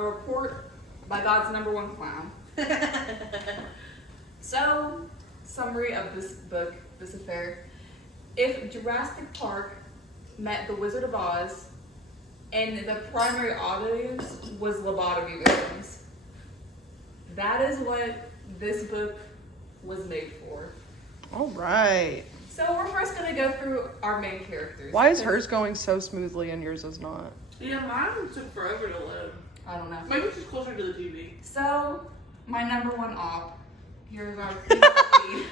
a report by God's #1 clown. So, summary of this book, this affair. If Jurassic Park met The Wizard of Oz, and the primary audience was lobotomy victims, that is what this book was made for. All right. So we're first going to go through our main characters. Why is hers going so smoothly and yours is not? Yeah, mine took forever to load. I don't know. Maybe it's just closer to the TV. So, my #1 op. Here's our female lead,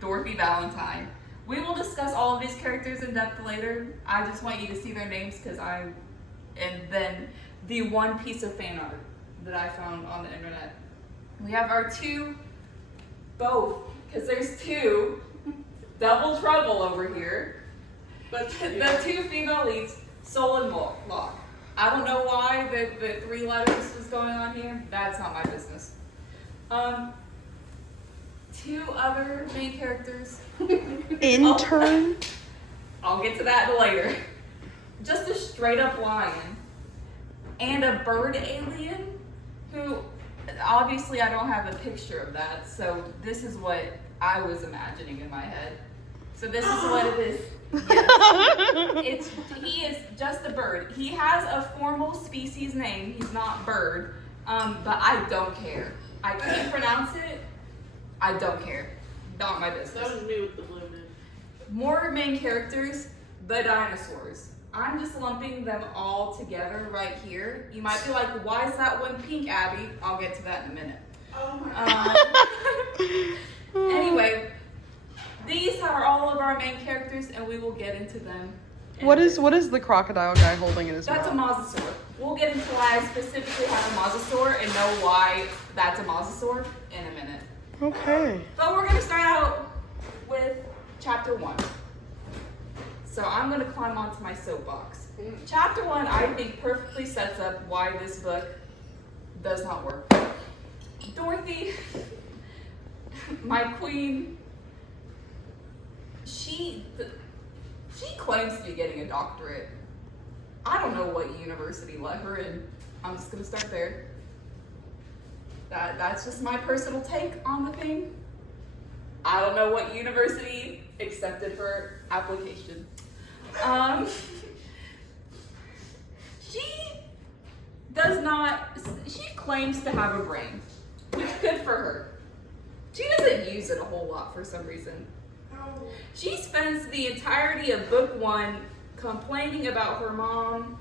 Dorothy Valentine. We will discuss all of these characters in depth later. I just want you to see their names and then the one piece of fan art that I found on the internet. We have our because there's two, double trouble over here. But The two female leads, Sol and Locke. I don't know why the 3 letters is going on here. That's not my business. 2 other main characters. Intern? I'll get to that later. Just a straight up lion and a bird alien who, obviously I don't have a picture of that, so this is what I was imagining in my head. So this is what it is. Yes. He is just a bird. He has a formal species name. He's not bird, but I don't care. I can't pronounce it. I don't care. Not my business. that was me with the blue moon. More main characters, the dinosaurs. I'm just lumping them all together right here. You might be like, why is that one pink, Abby? I'll get to that in a minute. Oh my god. Anyway, these are all of our main characters, and we will get into them. What is the crocodile guy holding in his That's a mouth? mosasaur. We'll get into why I specifically have a mosasaur and know why that's a mosasaur in a minute. Okay. But we're going to start out with chapter 1. So I'm going to climb onto my soapbox. Chapter 1, I think, perfectly sets up why this book does not work. Dorothy, my queen, she claims to be getting a doctorate. I don't know what university let her in. I'm just going to start there. That's just my personal take on the thing. I don't know what university accepted her application. She claims to have a brain, which is good for her. She doesn't use it a whole lot for some reason. She spends the entirety of book 1 complaining about her mom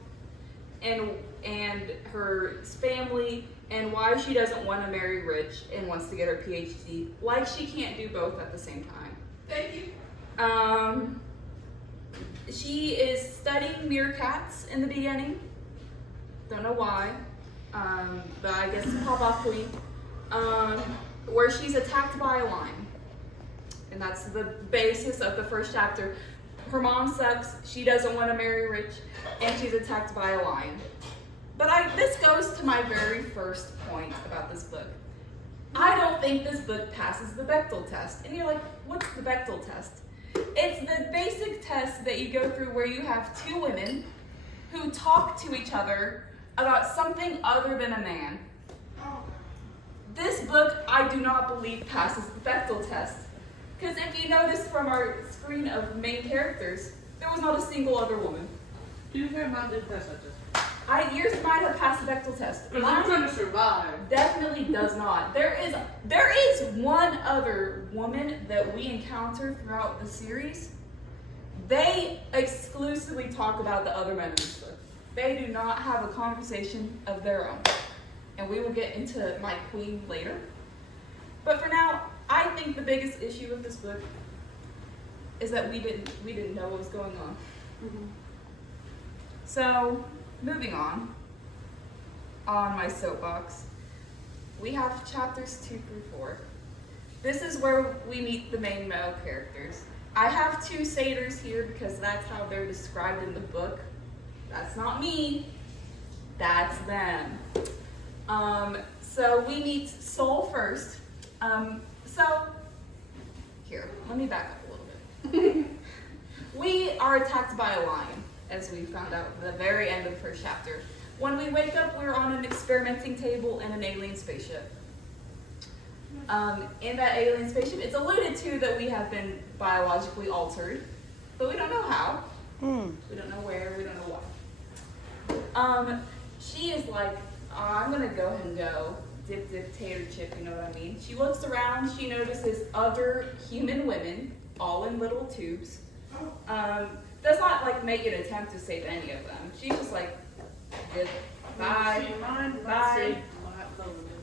and her family and why she doesn't want to marry rich and wants to get her PhD. Like she can't do both at the same time. Thank you. She is studying meerkats in the beginning. Don't know why, but I guess pop-off queen. Where she's attacked by a lion. And that's the basis of the first chapter. Her mom sucks, she doesn't want to marry rich, and she's attacked by a lion. But this goes to my very first point about this book. I don't think this book passes the Bechdel test. And you're like, what's the Bechdel test? It's the basic test that you go through where you have 2 women who talk to each other about something other than a man. This book, I do not believe, passes the Bechdel test. Because if you notice from our screen of main characters, there was not a single other woman. To be fair, mine did pass that test. Yours might have passed the Bechdel test. Because I'm trying to survive. Definitely does not. There is one other woman that we encounter throughout the series. They exclusively talk about the other men in this book. They do not have a conversation of their own. And we will get into my queen later. But for now, I think the biggest issue with this book is that we didn't know what was going on. Mm-hmm. So, moving on my soapbox, we have chapters 2 through 4. This is where we meet the main male characters. I have 2 satyrs here because that's how they're described in the book. That's not me, that's them. So we meet Sol first. Here, let me back up a little bit. We are attacked by a lion, as we found out at the very end of the first chapter. When we wake up, we're on an experimenting table in an alien spaceship. In that alien spaceship, it's alluded to that we have been biologically altered, but we don't know how. We don't know where, we don't know why. She is like, I'm gonna go ahead and go. Dip, tater chip, you know what I mean? She looks around, she notices other human women, all in little tubes. Does not like make an attempt to save any of them. She's just like, bye,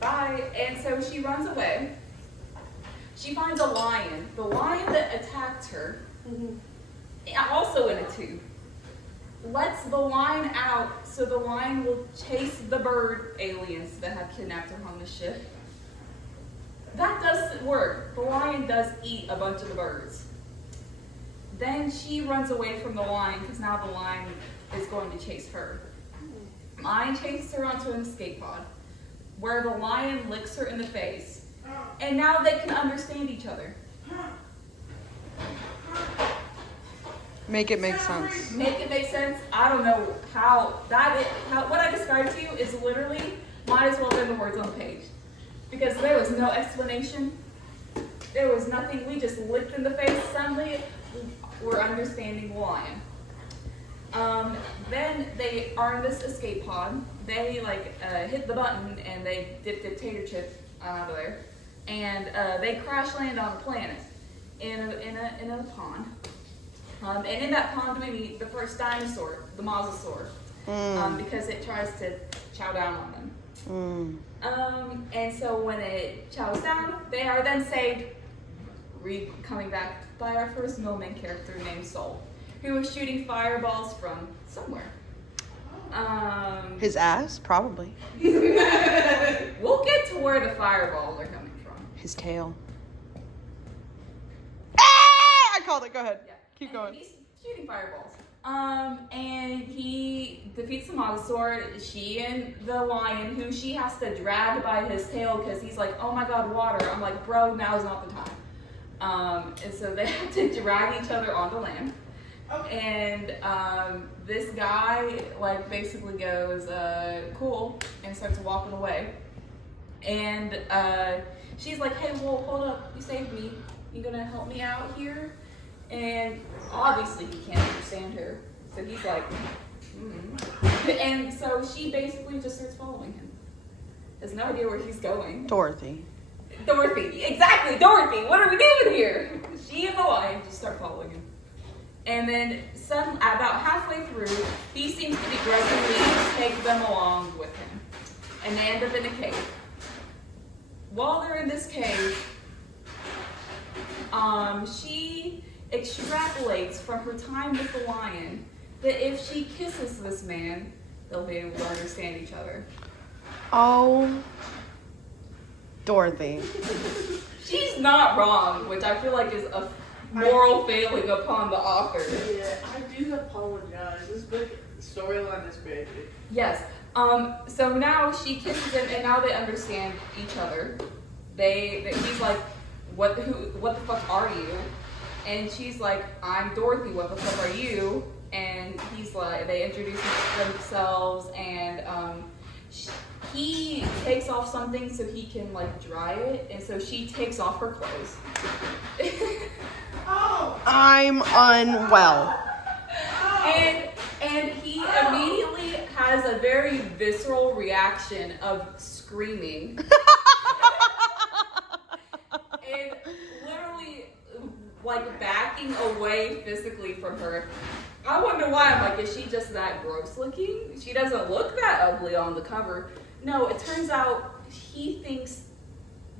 bye. And so she runs away. She finds a lion. The lion that attacked her, also in a tube, lets the lion out so the lion will chase the bird aliens that have kidnapped her on the ship. That does work. The lion does eat a bunch of the birds. Then she runs away from the lion because now the lion is going to chase her. The lion chases her onto an escape pod where the lion licks her in the face. And now they can understand each other. Make it make sense. Make it make sense. I don't know how what I described to you is literally might as well have been the words on the page. Because there was no explanation. There was nothing. We just licked in the face. Suddenly we're understanding the lion. Then they are in this escape pod. They hit the button and they dip tater chip out of there. And they crash land on a planet in a pond. And in that pond we meet the first dinosaur, the mosasaur, because it tries to chow down on them. And so when it chows down, they are then saved, coming back by our first Millman character named Soul, who was shooting fireballs from somewhere. His ass, probably. We'll get to where the fireballs are coming from. His tail. I called it. Go ahead. Yeah. Keep going. He's shooting fireballs. And he defeats the mosasaur. She and the lion, who she has to drag by his tail because he's like, oh my god, water. I'm like, bro, now's not the time. And so they have to drag each other onto land. And this guy basically goes, cool, and starts walking away. And she's like, hey, well, hold up, you saved me. You gonna help me out here? And obviously he can't understand her. So he's like, And so she basically just starts following him. Has no idea where he's going. Dorothy. Exactly, Dorothy. What are we doing here? She and the lion just start following him. And then about halfway through, he seems to begrudgingly take them along with him. And they end up in a cave. While they're in this cave, she extrapolates from her time with the lion that if she kisses this man, they'll be able to understand each other. Oh, Dorothy. She's not wrong, which I feel like is a moral failing upon the author. Yeah, I do apologize. This book storyline is crazy. Yes. So now she kisses him, and now they understand each other. He's like, what the fuck are you? And she's like, I'm Dorothy. What the fuck are you? And he's like, they introduce themselves, and he takes off something so he can dry it, and so she takes off her clothes. I'm unwell. And he immediately has a very visceral reaction of screaming. And literally backing away physically from her. I wonder why. I'm like, is she just that gross looking? She doesn't look that ugly on the cover. No, it turns out he thinks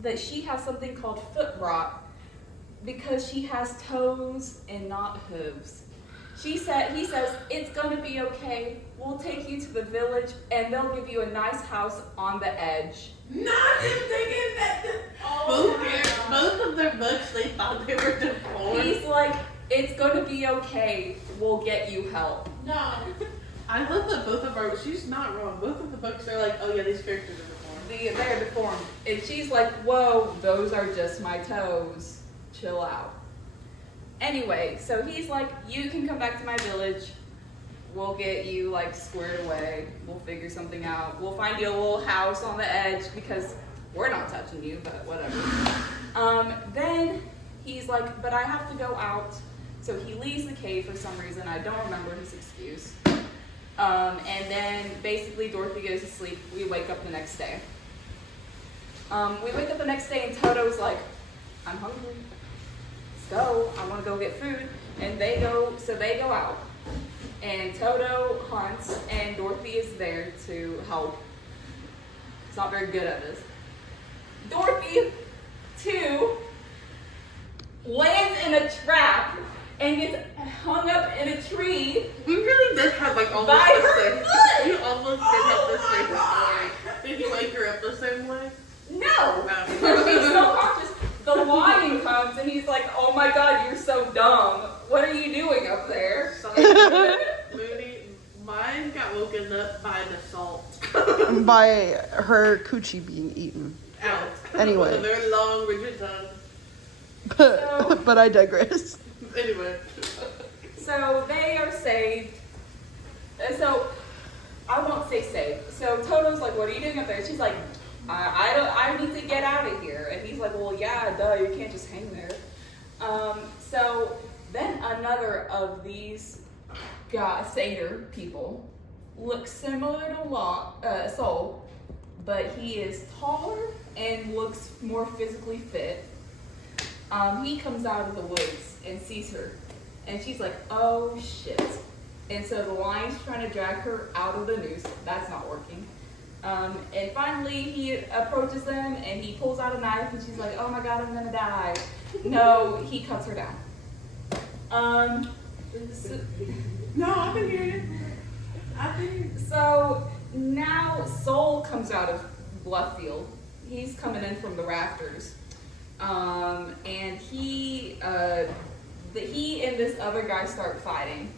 that she has something called foot rot because she has toes and not hooves. He says, it's gonna be okay. We'll take you to the village and they'll give you a nice house on the edge. Not him thinking that both of their books, they thought they were deformed. He's like, it's gonna be okay. We'll get you help. No. I love that both of our, she's not wrong. Both of the books are like, oh yeah, these characters are deformed. They're deformed. And she's like, whoa, those are just my toes. Chill out. Anyway, so he's like, you can come back to my village. we'll get you like squared away. We'll figure something out. We'll find you a little house on the edge because we're not touching you, but whatever. Then he's like, but I have to go out. So he leaves the cave for some reason. I don't remember his excuse. And then basically Dorothy goes to sleep. We wake up the next day. We wake up the next day and Toto's like, I'm hungry. Let's go. I want to go get food. And they go out. And Toto hunts and Dorothy is there to help. It's not very good at this. Dorothy, too, lands in a trap and gets hung up in a tree. We really did have like almost By the her same. foot. We almost did have the same story. Did he wake her up the same way? No, but she's so conscious. The lion comes and he's like, "Oh my God, you're so dumb. What are you doing up there?" Sorry, Mooney. Mine got woken up by an assault. By her coochie being eaten. Out. Anyway. With a very long, rigid tongue. But I digress. Anyway. So they are saved. So I won't say saved. So Toto's like, "What are you doing up there?" She's like, I need to get out of here. And he's like, "Well, yeah, duh, you can't just hang there." So then another of these satyr people looks similar to Soul, but he is taller and looks more physically fit. He comes out of the woods and sees her, and she's like, "Oh shit." And so the lion's trying to drag her out of the noose. That's not working. And finally he approaches them and he pulls out a knife and she's like, "Oh my God, I'm gonna die." No, he cuts her down. No, I've been hearing it. So now Soul comes out of Blufffield. He's coming in from the rafters. And he and this other guy start fighting.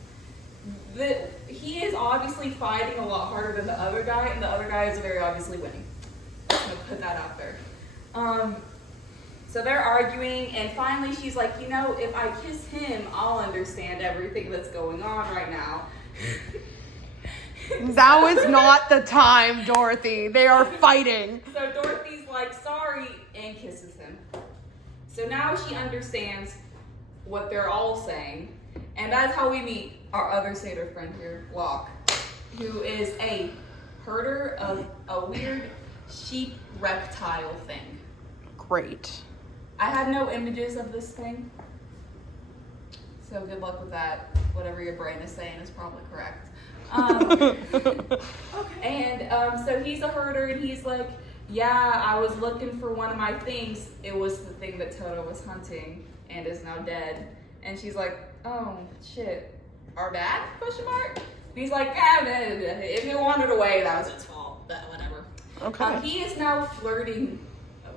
He is obviously fighting a lot harder than the other guy, and the other guy is very obviously winning. I'm gonna put that out there. So they're arguing, and finally she's like, if I kiss him, I'll understand everything that's going on right now. That was not the time, Dorothy. They are fighting. So Dorothy's like, sorry, and kisses him. So now she understands what they're all saying, and that's how we meet our other satyr friend here, Locke, who is a herder of a weird sheep reptile thing. Great. I have no images of this thing, so good luck with that. Whatever your brain is saying is probably correct. And so he's a herder, and he's like, "Yeah, I was looking for one of my things. It was the thing that Toto was hunting and is now dead." And she's like, "Oh shit, our bad?" And he's like, if it wandered away, that was its fault. But whatever. Okay. He is now flirting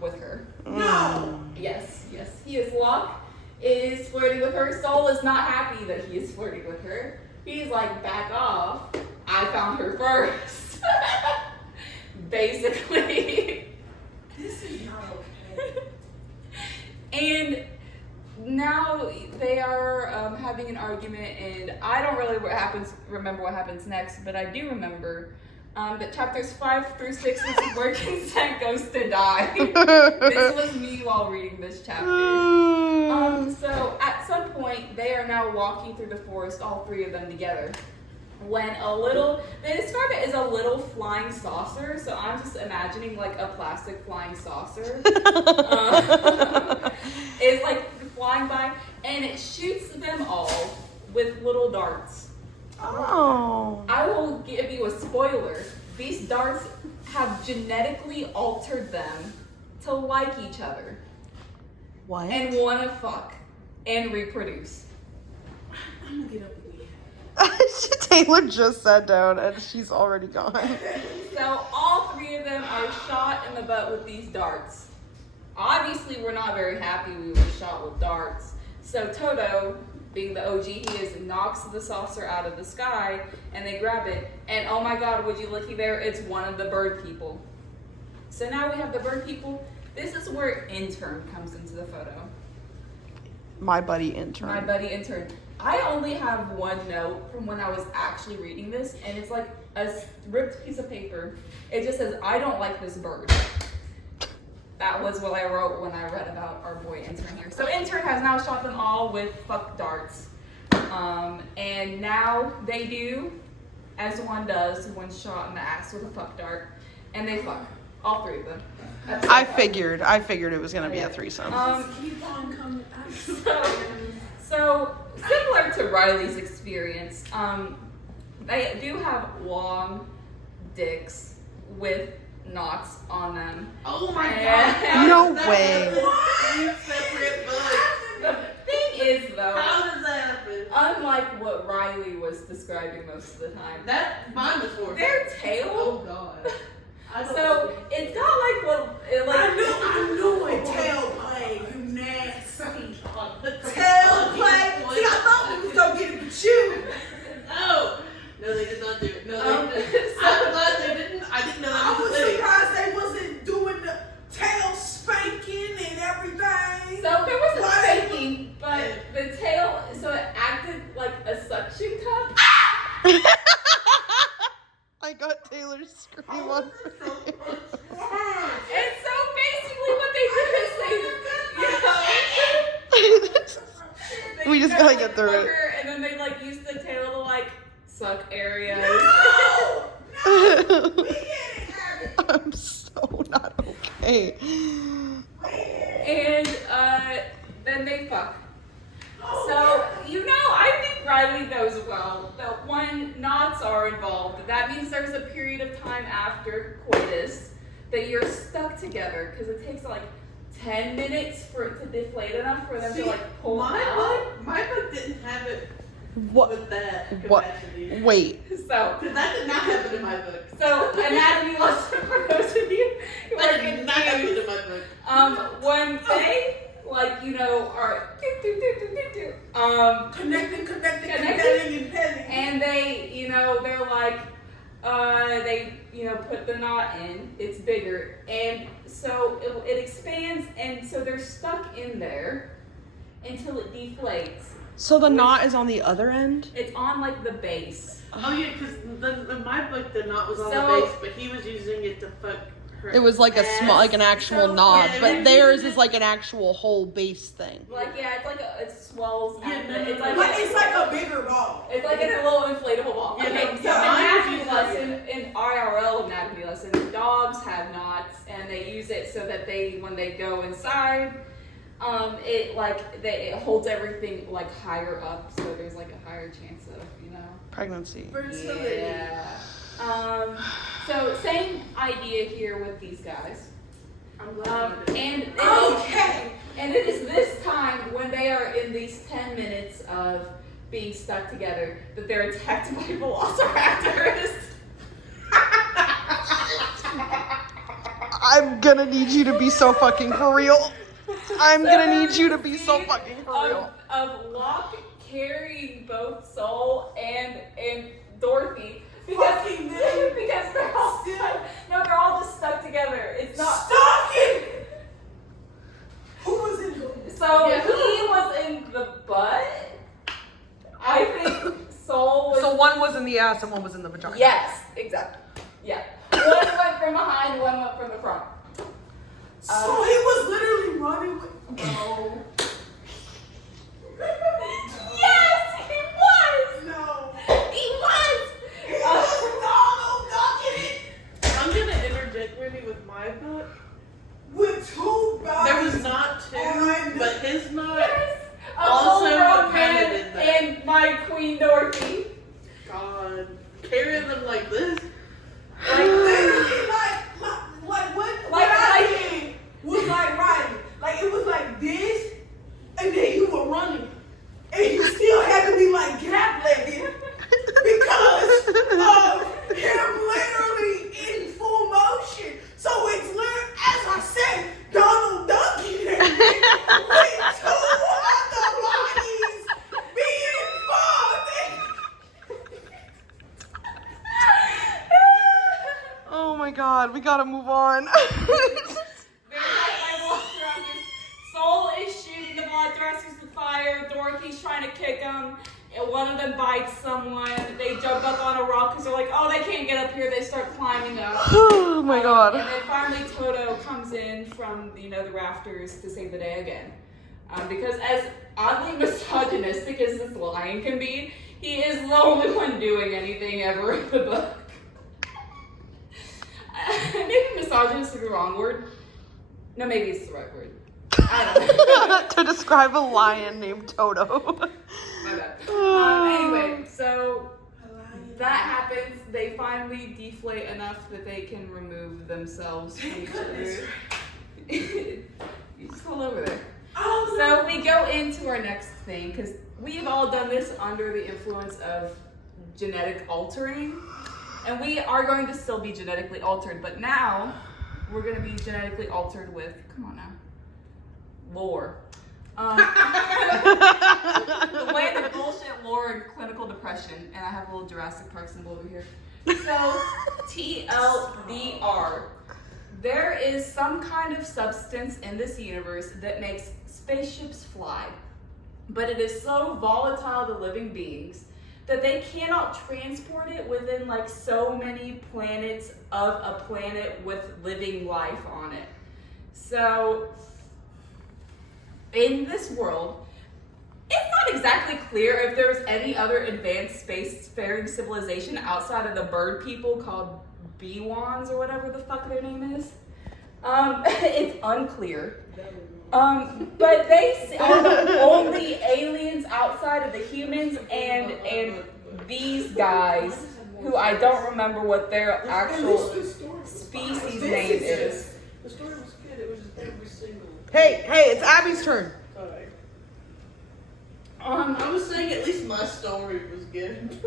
with her. No. Yes. He is. Locke is flirting with her. Soul is not happy that he is flirting with her. He's like, back off. I found her first. Basically. This is not okay. And now they are having an argument, and I don't really remember what happens next, but I do remember that chapters 5 through 6 is where Consent goes to die. This was me while reading this chapter. So at some point, they are now walking through the forest, all three of them together, when they describe it as a little flying saucer, so I'm just imagining like a plastic flying saucer. Is like flying by, and it shoots them all with little darts. Oh. I will give you a spoiler. These darts have genetically altered them to like each other What? and want to fuck and reproduce. I'm gonna get up again. Taylor just sat down and she's already gone. So all three of them are shot in the butt with these darts. Obviously, we're not very happy we were shot with darts. So Toto, being the OG he is, knocks the saucer out of the sky, and they grab it. And oh my God, would you looky there? It's one of the bird people. So now we have the bird people. This is where intern comes into the photo. My buddy intern. My buddy intern. I only have one note from when I was actually reading this, and it's like a ripped piece of paper. It just says, "I don't like this bird." That was what I wrote when I read about our boy intern here. So intern has now shot them all with fuck darts. And now they do, as one does when shot in the ass with a fuck dart, and they fuck. All three of them. That's I so figured it was gonna be a threesome. Keep on coming. So similar to Riley's experience, they do have long dicks with knots on them. Oh my And- god. No That's way. Three separate books. The thing is, though, How does that happen? unlike what Riley was describing most of the time, Mine was horrible. their tail. Oh god. So it's not like what it like. I knew it. Tail play, you nasty. Tail Tail play. See, I thought we was gonna get it with you. No, they did not do it. No, they didn't. So- I'm glad they didn't. I didn't know I that was was a thing. surprised they wasn't doing the tail spanking and everything. So there was a Why? spanking, but the tail, so it acted like a suction cup. I got Taylor's scream on. And so basically what they do is they, We just go, gotta like, get through fuck it. her, and then they like use the tail to like suck areas. No! I'm so not okay. And then they fuck. So, you know, I think Riley knows well that when knots are involved, that means there's a period of time after coitus that you're stuck together because it takes like 10 minutes for it to deflate enough for them to like pull out. My book didn't have it What? with that What? capacity. Wait. So, Because that did not happen in my book. so anatomy lesson for those of you who are That did not happen confused. in my book. When they like, you know, are Connecting, Connecting. and petting. and they, you know, they're like, they, you know, put the knot in, it's bigger, and so it expands, and so they're stuck in there until it deflates. So the knot is on the other end? It's on like the base. Oh yeah, because in my book the knot was on So- the base, but he was using it to fuck her. It was like a small, like an actual knot, yeah, but it was- theirs is like an actual whole base thing. Like, yeah, it's like it swells. Yeah, and no, no, it's no. like But it's like a bigger ball. it's like a little inflatable ball. Yeah, Okay, no, so yeah, anatomy mine is lesson in IRL anatomy lesson, dogs have knots and they use it so that they, when they go inside, it holds everything like higher up, so there's like a higher chance of, you know. Pregnancy. Fertility. Yeah. So same idea here with these guys. I'm glad I did. And Okay. and it is this time when they are in these 10 minutes of being stuck together that they're attacked by velociraptors. I'm gonna need you to be so fucking for real. I'm gonna need you to be so fucking for real. Of Locke carrying both Soul and Dorothy because Fucking them. because they're all they're all just stuck together. It's not. Stalking! Who was in who? So Yeah. he was in the butt. I think Soul was. So one was in the ass and one was in the vagina. Yes, exactly. Yeah. One went from behind, one went from the front. So he was literally running with. No. Yes, he was. No. He was. Donald ducking it I'm gonna interject really with my book. with two bodies. There was not two, on but his knot. Yes. A Also, full what grown kinda man did that? and my queen Dorothy. God, carrying them like this. Literally, like what I did was like riding. Like it was like this, and then you were running, and you still had to be like gap legged because of him literally in full motion. So it's literally, as I said, Donald Ducking with two other bodies being involved. Oh my god, we gotta move on. Soul is shooting the velociraptors to fight. fire. Dorothy's trying to kick them. And one of them bites someone. They jump up on a rock because they're like, oh, they can't get up here. They start climbing up. Oh my god. And then finally Toto comes in from, the rafters to save the day again. Because as oddly misogynistic as this lion can be, he is the only one doing anything ever in the book. Maybe misogynist is the wrong word. No, maybe it's the right word. I don't know. To describe a lion named Toto. My bad. Anyway, so that happens. They finally deflate enough that they can remove themselves from each other. You just all over there. So we go into our next thing, because we've all done this under the influence of genetic altering. And we are going to still be genetically altered, but now we're going to be genetically altered with, come on now, lore. The land of bullshit, lore, and clinical depression. And I have a little Jurassic Park symbol over here. So, TLDR. There is some kind of substance in this universe that makes spaceships fly. But it is so volatile to living beings that they cannot transport it within like so many planets of a planet with living life on it. So, in this world, it's not exactly clear if there's any other advanced spacefaring civilization outside of the bird people called Bewans or whatever the fuck their name is. It's unclear. But they are the only aliens outside of the humans and these guys, who I don't remember what their actual species name is. The story was good. It was just every single. Hey, it's Abby's turn. Sorry. I was saying at least my story was good.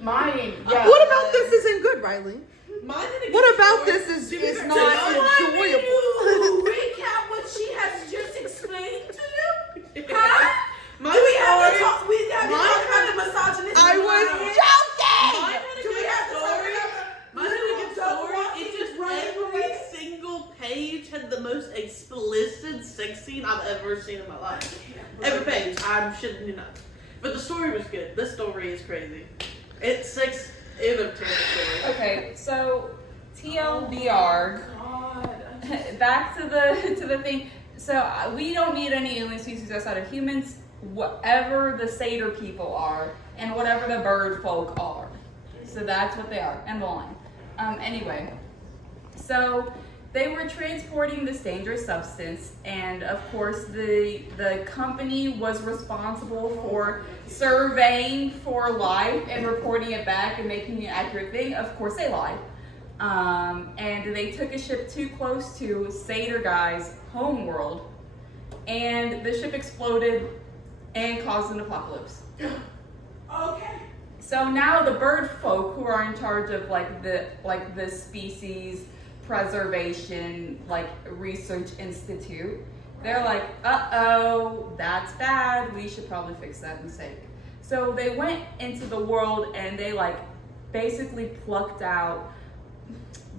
Mine, yeah. What about this isn't good, Riley? Mine didn't What get about story. this is Do not you want me enjoyable? to recap what she has just explained to you? Huh? My Do we have to story- talk? We have to Mine talk about the misogynistic. I was joking! Mine had a Do we good have to talk story. about Mine had a good Double story. walking, It just running every away? single page had the most explicit sex scene I've ever seen in my life. Every page. I'm shitting you not. But the story was good. This story is crazy. It's 6 in a 10 story. Okay, so TLDR. Back to the thing. So we don't need any alien species outside of humans. Whatever the satyr people are, and whatever the bird folk are. So that's what they are, and the lion. Anyway, so they were transporting this dangerous substance, and of course the company was responsible for surveying for life and reporting it back and making an accurate thing. Of course they lied. And they took a ship too close to Satyr Guy's home world, and the ship exploded and caused an apocalypse. Okay. So now the bird folk, who are in charge of the species preservation research institute, they're like, uh-oh, that's bad, we should probably fix that mistake. So they went into the world and they basically plucked out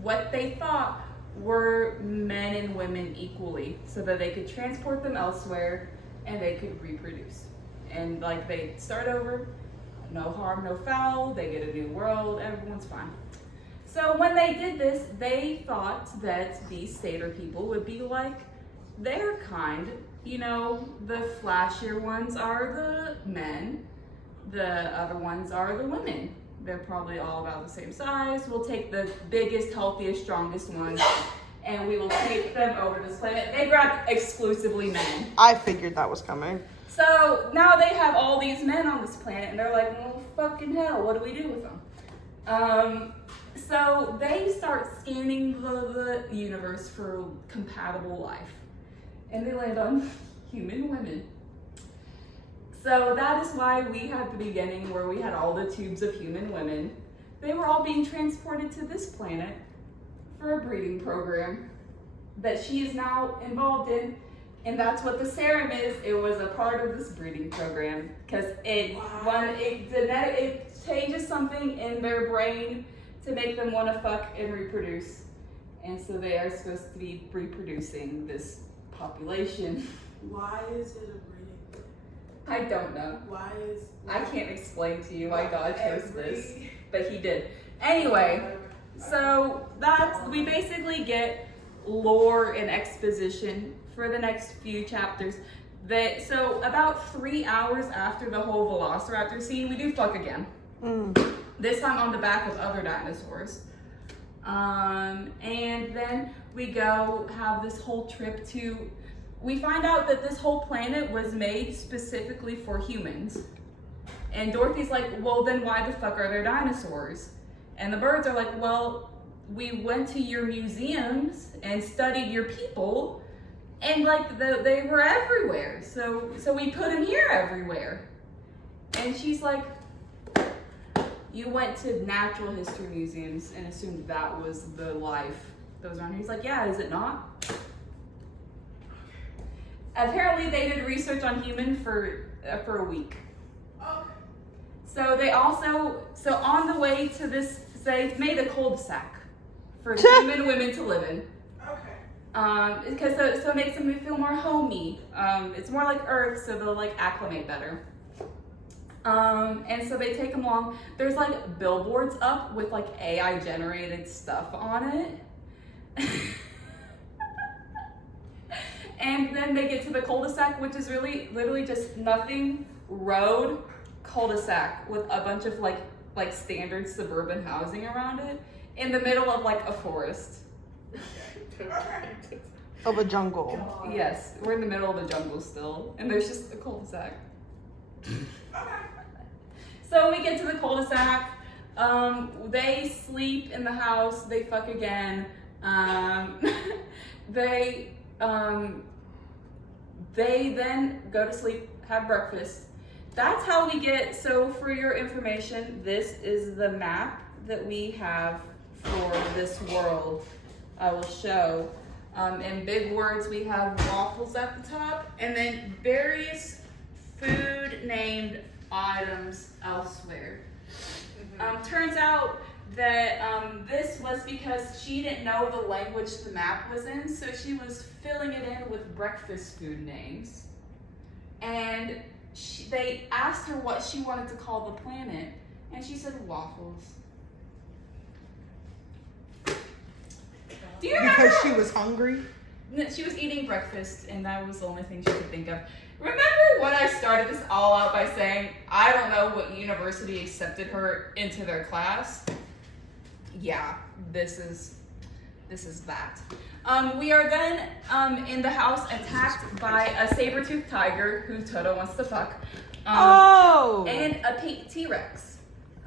what they thought were men and women equally, so that they could transport them elsewhere and they could reproduce. And they start over, no harm, no foul, they get a new world, everyone's fine. So when they did this, they thought that these satyr people would be like their kind. You know, the flashier ones are the men, the other ones are the women. They're probably all about the same size. We'll take the biggest, healthiest, strongest ones, and we will take them over to this planet. They grabbed exclusively men. I figured that was coming. So now they have all these men on this planet, and they're like, well, fucking hell, what do we do with them? So they start scanning the universe for compatible life, and they land on human women. So that is why we had the beginning where we had all the tubes of human women. They were all being transported to this planet for a breeding program that she is now involved in. And that's what the serum is. It was a part of this breeding program because it changes something in their brain to make them want to fuck and reproduce. And so they are supposed to be reproducing this population. Why is it a breeding? I don't know. Why is? I can't explain to you why God chose this, but He did. Anyway, so we basically get lore and exposition for the next few chapters. So about 3 hours after the whole Velociraptor scene, we do fuck again. This time on the back of other dinosaurs. And then we go have this whole trip we find out that this whole planet was made specifically for humans. And Dorothy's like, well, then why the fuck are there dinosaurs? And the birds are like, well, we went to your museums and studied your people, and like they were everywhere. So we put them here everywhere. And she's like, you went to natural history museums and assumed that was the life that was around here. He's like, yeah, is it not? Apparently they did research on human for a week. So they also, on the way to this, they made a cul-de-sac for human women to live in. Because so it makes them feel more homey. It's more like Earth, so they'll like acclimate better. And so they take them along. There's like billboards up with like AI generated stuff on it. And then they get to the cul-de-sac, which is really literally just nothing, road, cul-de-sac with a bunch of like standard suburban housing around it in the middle of like a forest. Of a jungle. God. Yes, we're in the middle of the jungle still, and there's just a cul-de-sac. So we get to the cul-de-sac. They sleep in the house. They fuck again. They then go to sleep, have breakfast. That's how we get, so for your information, this is the map that we have for this world. I will show. In big words, we have waffles at the top, and then various food named items elsewhere. Turns out that this was because she didn't know the language the map was in, so she was filling it in with breakfast food names. And they asked her what she wanted to call the planet, and she said waffles. Do you remember? Because she was hungry? She was eating breakfast, and that was the only thing she could think of. Remember when I started this all out by saying, I don't know what university accepted her into their class? Yeah, this is that. We are then in the house attacked by a saber-toothed tiger who Toto wants to fuck. And a pink T-Rex.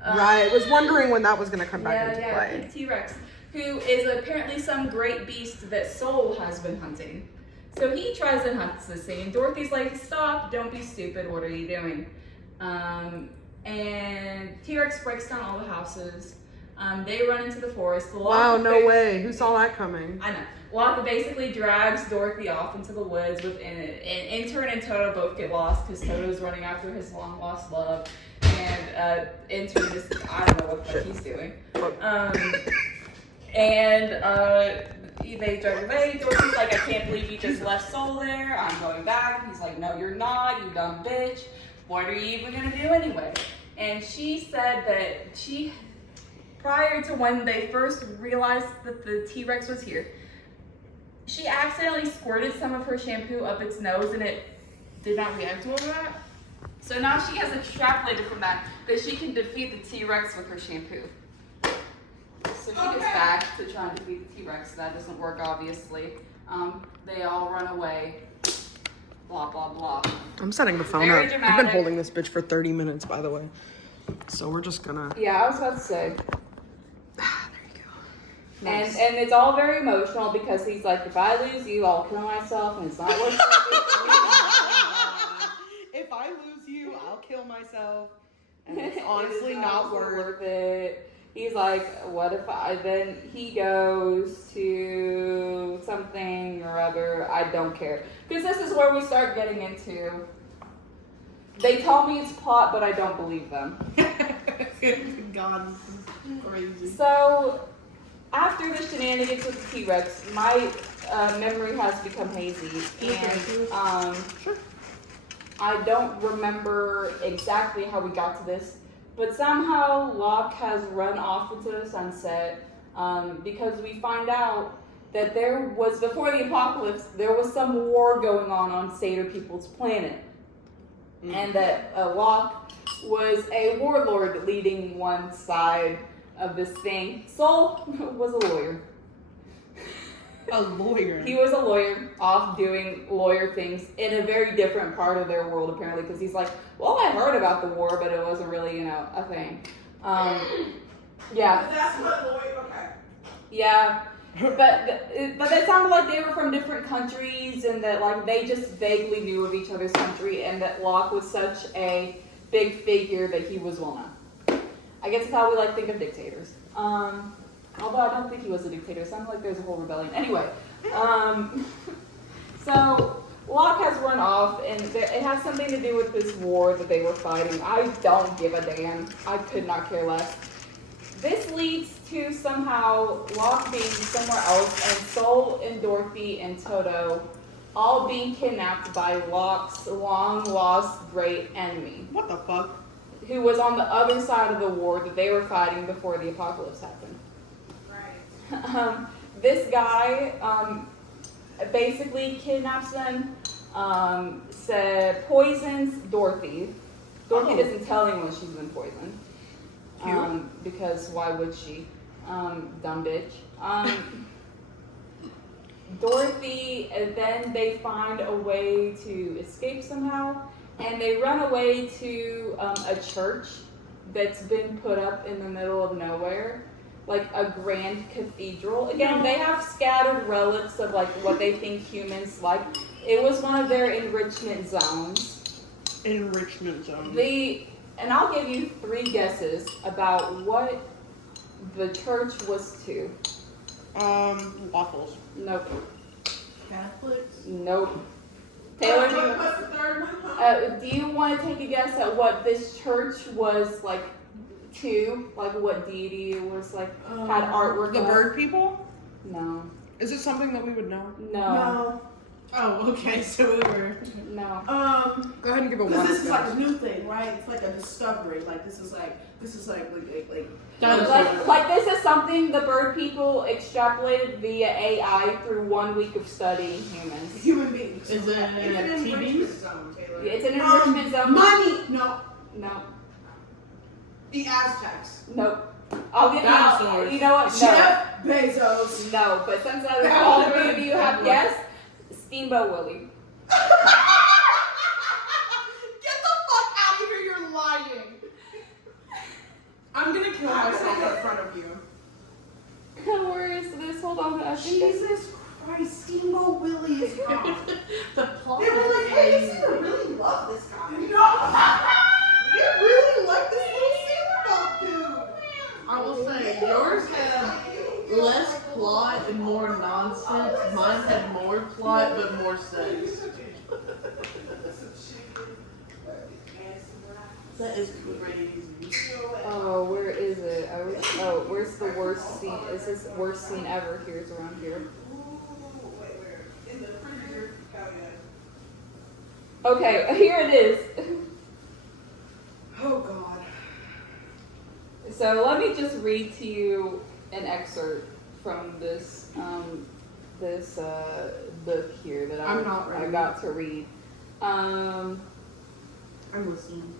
Right, I was wondering when that was going to come back into play. Pink T-Rex, who is apparently some great beast that Soul has been hunting. So he tries and hunts this thing, and Dorothy's like, stop, don't be stupid, what are you doing? And T-Rex breaks down all the houses. They run into the forest. Wow, no way. Who saw that coming? I know. Waka basically drags Dorothy off into the woods and Intern and Toto both get lost because Toto's running after his long lost love. And Intern just, I don't know what the fuck he's doing. They drive away. Dorothy's like, I can't believe you just left Soul there. I'm going back. And he's like, no, you're not, you dumb bitch. What are you even gonna do anyway? And she said that prior to when they first realized that the T-Rex was here, she accidentally squirted some of her shampoo up its nose and it did not react well to that. So now she has extrapolated from that she can defeat the T-Rex with her shampoo. So she gets back to trying to defeat the T-Rex. That doesn't work, obviously. They all run away. Blah, blah, blah. I'm setting the phone Very up. dramatic. I've been holding this bitch for 30 minutes, by the way. So we're just gonna... Yeah, I was about to say. There you go. And Nice. it's all very emotional because he's like, if I lose you, I'll kill myself, and it's not worth it. If I lose you, I'll kill myself. And it's It honestly is not honestly worth it. He's like, what if then he goes to something or other, I don't care. Because this is where we start getting into, they tell me it's plot, but I don't believe them. God, this is crazy. So, after the shenanigans with the T-Rex, my memory has become hazy. And I don't remember exactly how we got to this, but somehow Locke has run off into the sunset because we find out that there was, before the apocalypse, there was some war going on Satyr People's planet. And that Locke was a warlord leading one side of this thing. Soul was a lawyer. A lawyer. He was a lawyer, off doing lawyer things in a very different part of their world, apparently, because he's like, well, I heard about the war, but it wasn't really, a thing. Yeah. That's what lawyer. Okay. Yeah. But it sounded like they were from different countries, and that like they just vaguely knew of each other's country, and that Locke was such a big figure that he was well known. I guess it's how we think of dictators. Although I don't think he was a dictator. It sounded like there's a whole rebellion. Anyway, so Locke has run off, and it has something to do with this war that they were fighting. I don't give a damn. I could not care less. This leads to somehow Locke being somewhere else, and Soul and Dorothy and Toto all being kidnapped by Locke's long-lost great enemy. What the fuck? Who was on the other side of the war that they were fighting before the apocalypse happened. This guy basically kidnaps them, poisons Dorothy. Dorothy doesn't tell anyone she's been poisoned. Because why would she? Dumb bitch. Dorothy, and then they find a way to escape somehow, and they run away to a church that's been put up in the middle of nowhere. Like a grand cathedral. Again, they have scattered relics of what they think humans like. It was one of their enrichment zones. Enrichment zone. And I'll give you 3 guesses about what the church was to. Waffles. Nope. Catholics? Nope. Taylor, What's the third one? do you want to take a guess at what this church was to? What deity it was had artwork The of? bird people? No. Is it something that we would know? No. Oh, okay, so we were. No. Go ahead and give a Because one. this is a new thing, right? It's like a discovery. This is This is something the bird people extrapolated via AI through 1 week of studying humans. human beings. Is it It's an TVs? enrichment zone, Taylor. It's an enrichment zone. Money. No. No. The Aztecs. Nope. I'll give Dinosaurs. you know what? No. Jeff Bezos. No, but since all 3 of you have guessed, Steamboat Willie. Get the fuck out of here! You're lying. I'm gonna kill myself in front of you. Where is this? Hold on. I think this Jesus Christ, Steamboat Willie is gone. The plot They were is like, hey, you crazy. seem to really love this guy. No! You really like this little Steamboat dude. I will say, yours had less plot and more nonsense. Mine had more plot but more sex. That is crazy. Oh, where is it? Where's the worst scene? Is this worst scene ever? Here's around here. Where? In the freezer? Hell yeah. Okay, here it is. Oh God. So let me just read to you an excerpt from this book here that I'm not I ready. got to read. I'm listening.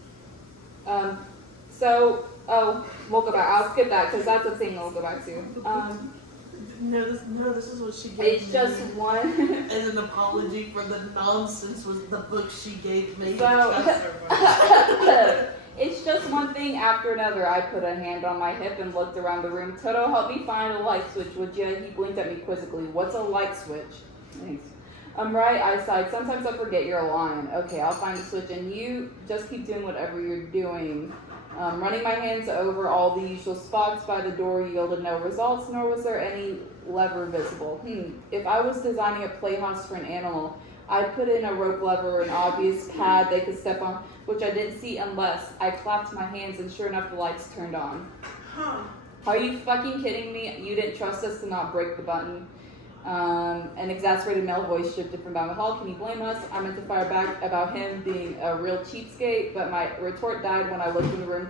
We'll go back. I'll skip that because that's the thing we'll go back to. No, this is what she gave It's me. just one. As an apology for the nonsense was the book she gave me. So, it's just one thing after another. I put a hand on my hip and looked around the room. Toto, help me find a light switch, would you? He blinked at me quizzically. What's a light switch? Thanks. I'm right, I sighed. Sometimes I forget you're a lion. Okay, I'll find the switch, and you just keep doing whatever you're doing. Running my hands over all the usual spots by the door yielded no results, nor was there any lever visible. If I was designing a playhouse for an animal, I'd put in a rope lever or an obvious pad they could step on, which I didn't see unless I clapped my hands and sure enough the lights turned on. Huh. Are you fucking kidding me? You didn't trust us to not break the button. An exasperated male voice shifted from down the hall. Can you blame us? I meant to fire back about him being a real cheapskate, but my retort died when I looked in the room.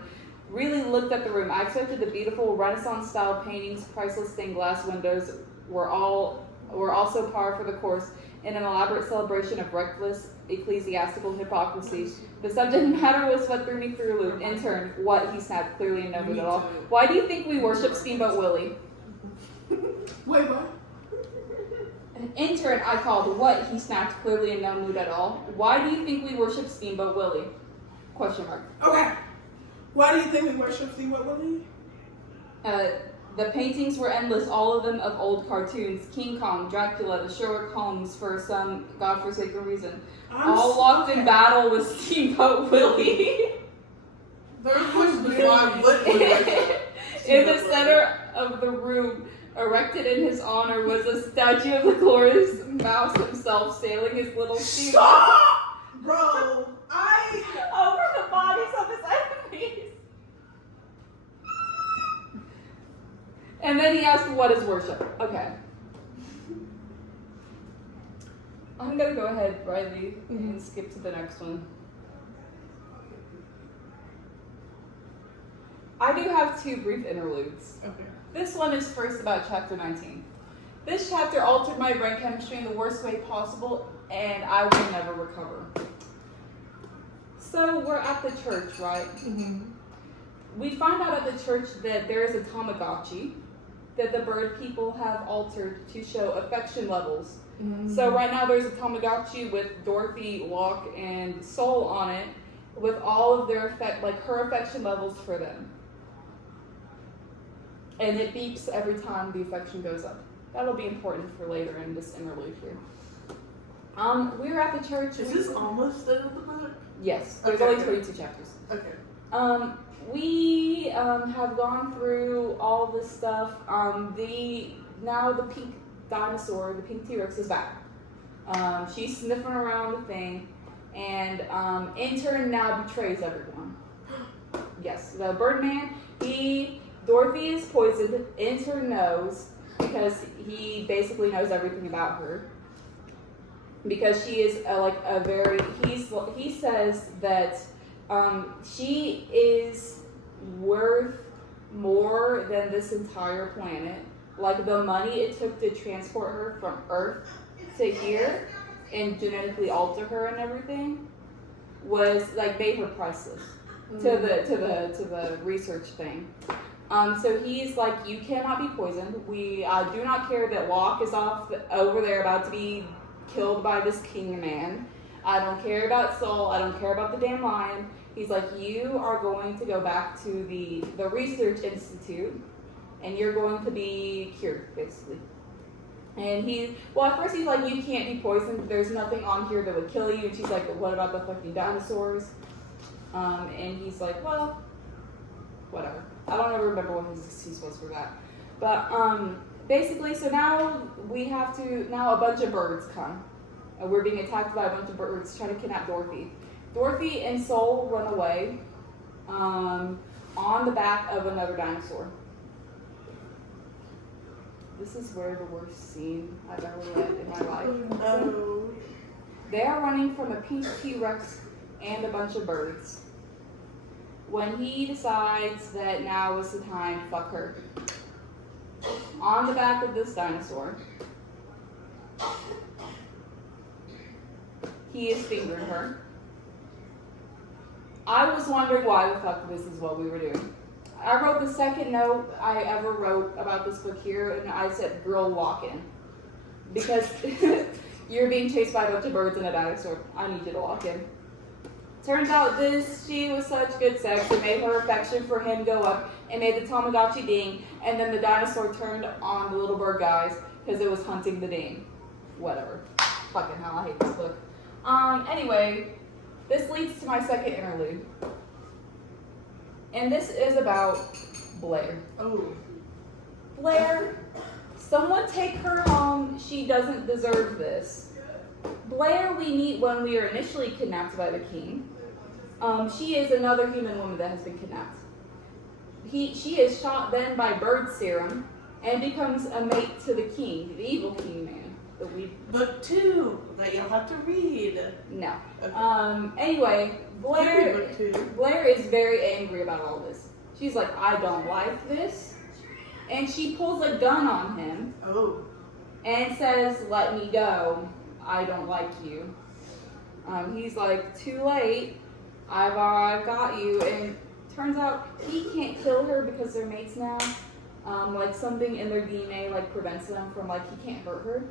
Really looked at the room. I expected the beautiful Renaissance-style paintings, priceless stained glass windows were also par for the course in an elaborate celebration of reckless ecclesiastical hypocrisy. The subject matter was what threw me through a loop. Intern, what? He snapped, clearly in no mood at all. Why do you think we worship Steamboat Willie? Wait, what? An intern, I called. What? He snapped, clearly in no mood at all. Why do you think we worship Steamboat Willie? Question mark. Okay. Why do you think we worship Steamboat Willie? The paintings were endless, all of them of old cartoons. King Kong, Dracula, the Sherlock Holmes for some godforsaken reason. All locked in battle with Steamboat Willie. Third question is why would we In the center of the room, erected in his honor, was a statue of the glorious mouse himself sailing his little steamboat. Stop! Bro, Over the bodies of his enemies. And then he asked, what is worship? Okay. I'm gonna go ahead, Riley, and skip to the next one. I do have two brief interludes. Okay. This one is first about chapter 19. This chapter altered my brain chemistry in the worst way possible, and I will never recover. So we're at the church, right? Mm-hmm. We find out at the church that there is a Tamagotchi that the bird people have altered to show affection levels. Mm-hmm. So right now there's a Tamagotchi with Dorothy, Locke, and Soul on it, with all of their her affection levels for them. And it beeps every time the affection goes up. That'll be important for later in this interlude here. We're at the church. Is this almost the end of the book? Yes, there's Okay. only 22 chapters. Okay. We have gone through all this stuff. Now the pink dinosaur, the pink T-Rex, is back. She's sniffing around the thing, and intern now betrays everyone. Yes, the Birdman. Dorothy is poisoned. Intern knows because he basically knows everything about her. Because she is he says that she is worth more than this entire planet. Like the money it took to transport her from Earth to here and genetically alter her and everything was made her priceless to the research thing. So he's like, you cannot be poisoned. I do not care that Locke is over there about to be killed by this king man. I don't care about Soul. I don't care about the damn lion. He's like, you are going to go back to the research institute, and you're going to be cured, basically. And at first he's like, you can't be poisoned. There's nothing on here that would kill you. And she's like, well, what about the fucking dinosaurs? And he's like, well, whatever. I don't ever remember what his excuse was for that. But basically, so now a bunch of birds come. We're being attacked by a bunch of birds trying to kidnap Dorothy. Dorothy and Soul run away on the back of another dinosaur. This is where the worst scene I've ever read in my life. Oh. They are running from a pink T-Rex and a bunch of birds. When he decides that now is the time, fuck her. On the back of this dinosaur, he is fingering her. I was wondering why the fuck this is what we were doing. I wrote the second note I ever wrote about this book here, and I said, girl, lock in. Because you're being chased by a bunch of birds and a dinosaur. I need you to lock in. Turns out she was such good sex, it made her affection for him go up, and made the Tamagotchi ding, and then the dinosaur turned on the little bird guys, because it was hunting the ding. Whatever. Fucking hell, I hate this book. Anyway, this leads to my second interlude. And this is about Blair. Oh. Blair, someone take her home. She doesn't deserve this. Blair we meet when we are initially kidnapped by the king. She is another human woman that has been kidnapped. She is shot then by bird serum and becomes a mate to the king, the evil king man. That we Book 2 that you'll have to read. no. Okay. Anyway, Maybe book 2. Blair is very angry about all this. She's like, I don't like this, and she pulls a gun on him Oh. and says, "Let me go. I don't like you." He's like, "Too late. I've got you." And turns out he can't kill her because they're mates now. Like something in their DNA like prevents them from like he can't hurt her.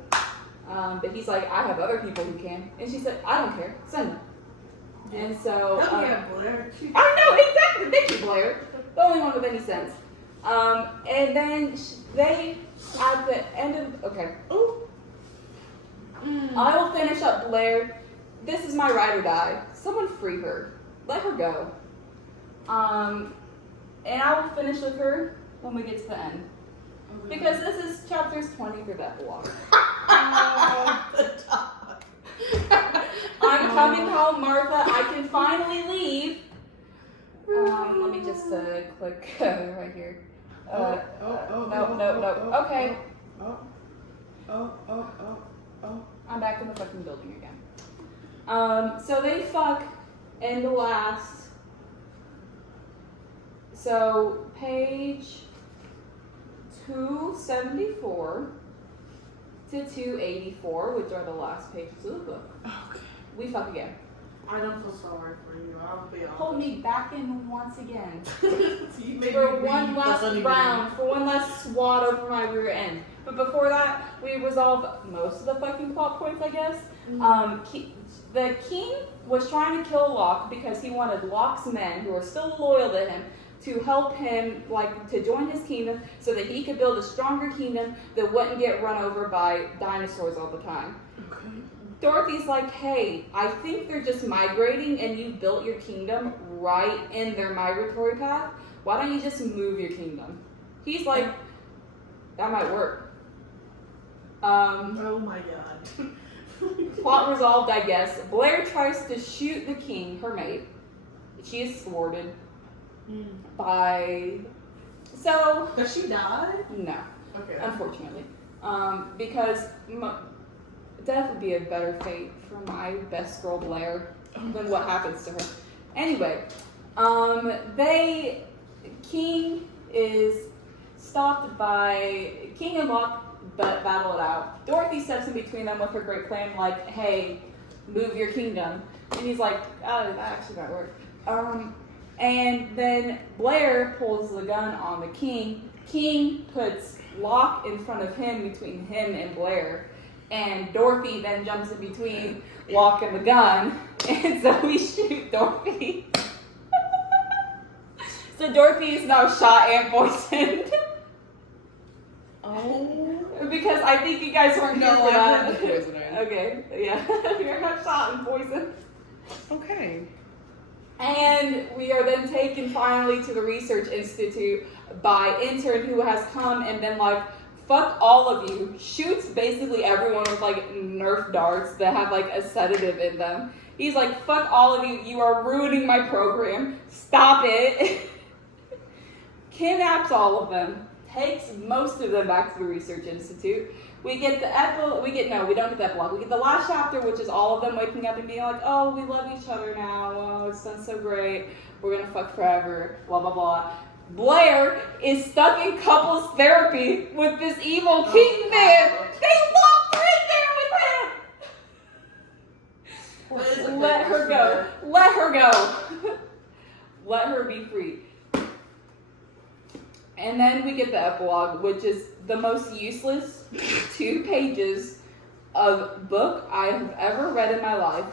But he's like, "I have other people who can," and she said, "I don't care. Send them." And so Oh yeah, Blair. I know exactly. Thank you, Blair. The only one with any sense. And then they at the end of okay. Oh. I will finish up Blair. This is my ride or die. Someone free her. Let her go. And I will finish with her when we get to the end. Because this is chapters 20 through that block. I'm coming home, Martha. I can finally leave. Let me just click right here. No. Okay. I'm back in the fucking building again. So they fuck in the last. So page 274 to 284, which are the last pages of the book. Okay. We fuck again. I don't feel sorry for you. I'll be honest. Hold me back in once again. You made For me one read last the honeymoon. round, for one last swat over my rear end. But before that, we resolve most of the fucking plot points, I guess. The king was trying to kill Locke because he wanted Locke's men, who are still loyal to him, to help him, like, to join his kingdom so that he could build a stronger kingdom that wouldn't get run over by dinosaurs all the time. Okay. Dorothy's like, hey, I think they're just migrating and you built your kingdom right in their migratory path. Why don't you just move your kingdom? He's like, that might work. Oh my god. Plot resolved, I guess. Blair tries to shoot the king, her mate. She is thwarted by... So... Does she die? No, Okay. unfortunately. Because death would be a better fate for my best girl Blair than what happens to her. Anyway, King is stopped by... King and Locke battle it out. Dorothy steps in between them with her great plan, like, hey, move your kingdom. And he's like, oh, that actually might work. And then Blair pulls the gun on the king. King puts Locke in front of him, between him and Blair. And Dorothy then jumps in between Locke and the gun. And so we shoot Dorothy. So Dorothy is now shot and poisoned. Oh. Because I think you guys weren't here for that. heard the poisoning. Okay, yeah. You're not shot and poisoned. Okay. And we are then taken finally to the Research Institute by intern who has come and been like, fuck all of you. Shoots basically everyone with like Nerf darts that have like a sedative in them. He's like, fuck all of you. You are ruining my program. Stop it. Kidnaps all of them. Takes most of them back to the Research Institute. We get the we don't get the epilogue. We get the last chapter, which is all of them waking up and being like, oh, we love each other now. Oh, it's done so great. We're gonna fuck forever. Blah, blah, blah. Blair is stuck in couples therapy with this evil king man. They locked right there with him. Let her go. Let her go. Let her be free. And then we get the epilogue, which is the most useless 2 pages of book I have ever read in my life.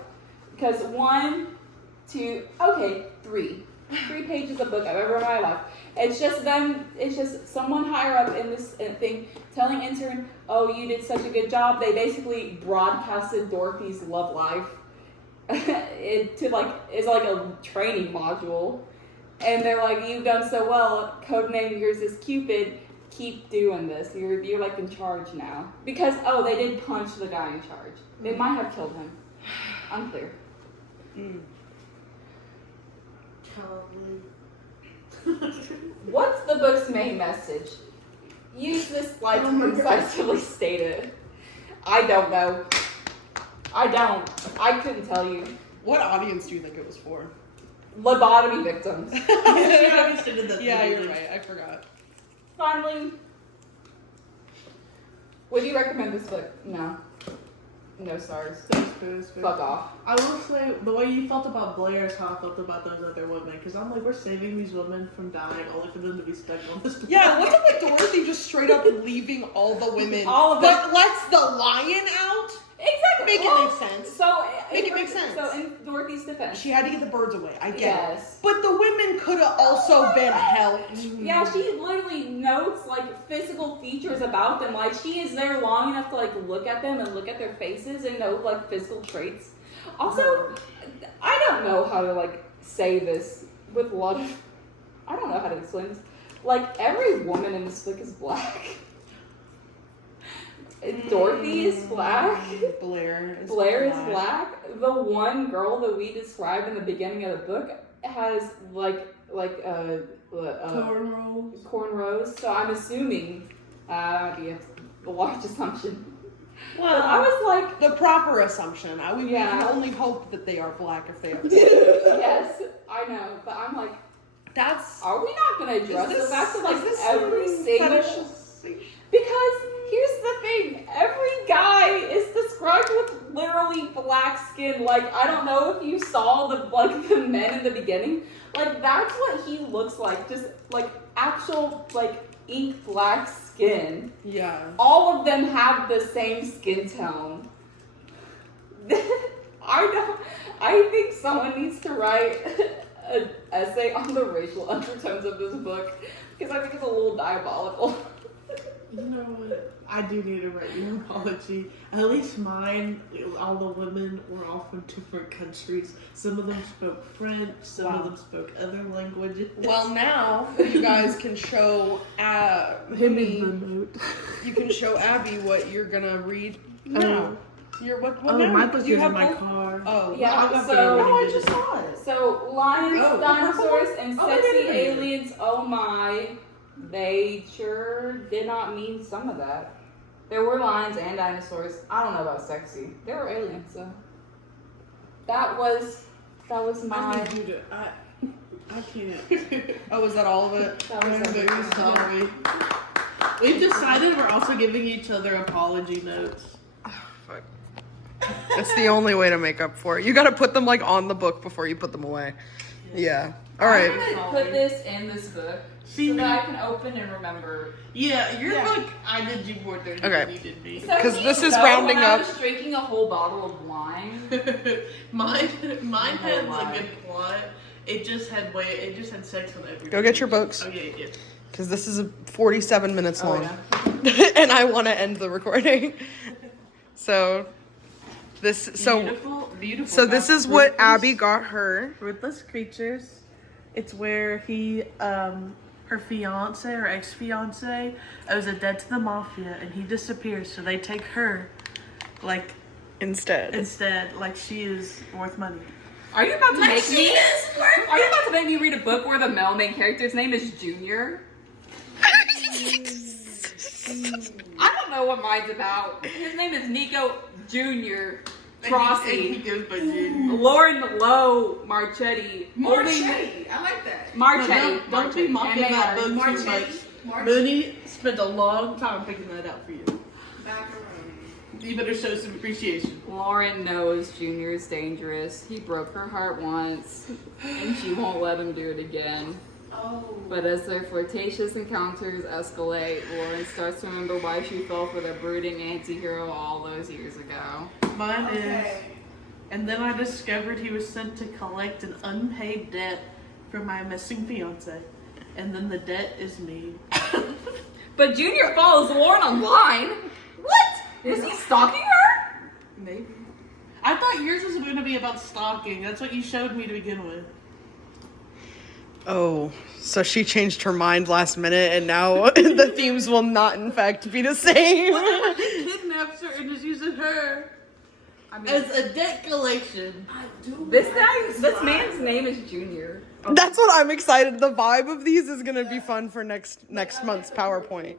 Because 3 pages of book I've ever read in my life. It's just someone higher up in this thing telling intern, oh, you did such a good job. They basically broadcasted Dorothy's love life. It's like a training module. And they're like, you've done so well. Codename yours is Cupid. Keep doing this. You're like in charge now. Because they did punch the guy in charge. They might have killed him. Unclear. Probably. What's the book's main message? use this slide to concisely state it. I don't know. I couldn't tell you. What audience do you think it was for? Lobotomy victims. Yeah, you're right. I forgot. Finally, would you recommend this book? No. No stars. Fuck off. I will say, the way you felt about Blair is how I felt about those other women. Because I'm like, we're saving these women from dying only for them to be stuck on this. Yeah, what's up with Dorothy just straight up leaving all the women, All of them. but lets the lion out? Exactly. Make it make sense. So Make it make sense. So in Dorothy's defense, She had to get the birds away. I get Yes. it. But the women could have also been helped. yeah, she literally notes like physical features about them. Like she is there long enough to like look at them and look at their faces and know like physical traits. Also, I don't know how to like say this with a lot of. I don't know how to explain this. Like every woman in this book is black. Dorothy is black. Blair is black. The one girl that we described in the beginning of the book has cornrows. So I'm assuming that might be a large assumption. Well, But I was like, the proper assumption. We Yeah. can only hope that they are black if they are. yes, I know, but I'm like, That's. are we not going to address the fact that like is this every single? fetishization? Because here's the thing, every guy is described with literally black skin. Like, I don't know if you saw the men in the beginning. Like, that's what he looks like. Just like actual like ink black skin. Yeah. All of them have the same skin tone. I think someone needs to write an essay on the racial undertones of this book because I think it's a little diabolical. You know what? I do need to write you an apology. At least mine, all the women were all from different countries. Some of them spoke French, some of them spoke other languages. Well, now you guys can show note. You can show Abby what you're gonna read now. What now? My book You is have in my both? car. Oh, Yeah, I'll have to so- read Oh, I it. just saw it. So, lions, Oh, dinosaurs, and oh, sexy wait a minute. aliens, oh my, they sure did not mean some of that. There were lions and dinosaurs. I don't know about sexy. There were aliens, so. That was I my, need you to. I can't. Oh, was that all of it? that was I'm everything. very sorry. We've decided we're also giving each other apology notes. Fuck. It's the only way to make up for it. You gotta put them like on the book before you put them away. Yeah. All I'm right. gonna put this in this book See, so that I can open and remember. Yeah, your book, I did you more dirty Okay. than you did me. So 'Cause do this you is know rounding when I up- was drinking a whole bottle of wine. mine had lie. a good plot. It just had sex on every Go get your books. Oh yeah. Because this is 47 minutes Oh, long. And I want to end the recording. So, Beautiful. So this is what Abby got her. Ruthless Creatures. It's where her fiance or ex-fiance owes a debt to the mafia and he disappears, so they take her Instead. like she is worth money. Are you about to make me? Are you about to make me read a book where the male main character's name is Junior? I don't know what mine's about. His name is Nico Junior And he Trossi. goes by June. Lauren Lowe Marchetti. Marchetti. I like that. Marchetti. Don't be mocking that book too much. Marchetti. Mooney spent a long time picking that out for you. Macaroni. You better show some appreciation. Lauren knows Junior is dangerous. He broke her heart once, and she won't let him do it again. Oh. But as their flirtatious encounters escalate, Lauren starts to remember why she fell for the brooding anti-hero all those years ago. Mine is, Okay. and then I discovered he was sent to collect an unpaid debt from my missing fiance. And then the debt is me. But Junior follows Lauren online. What? Was he stalking her? Maybe. I thought yours was going to be about stalking. That's what you showed me to begin with. Oh, so she changed her mind last minute and now the themes will not in fact be the same. He kidnaps her and is using her I mean, as a debt collection. I do. this like this man's name is Junior. That's what I'm excited. The vibe of these is gonna be fun for next month's PowerPoint.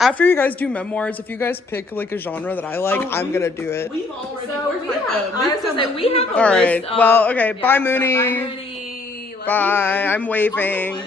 After you guys do memoirs, if you guys pick like a genre that I like, I'm gonna do it. We've already. So Where's we my have, phone? I was gonna say, we have a All right. list of, Well, okay. yeah, Bye, so Mooney. Bye, Mooney. Love you. Bye. I'm waving. Bye.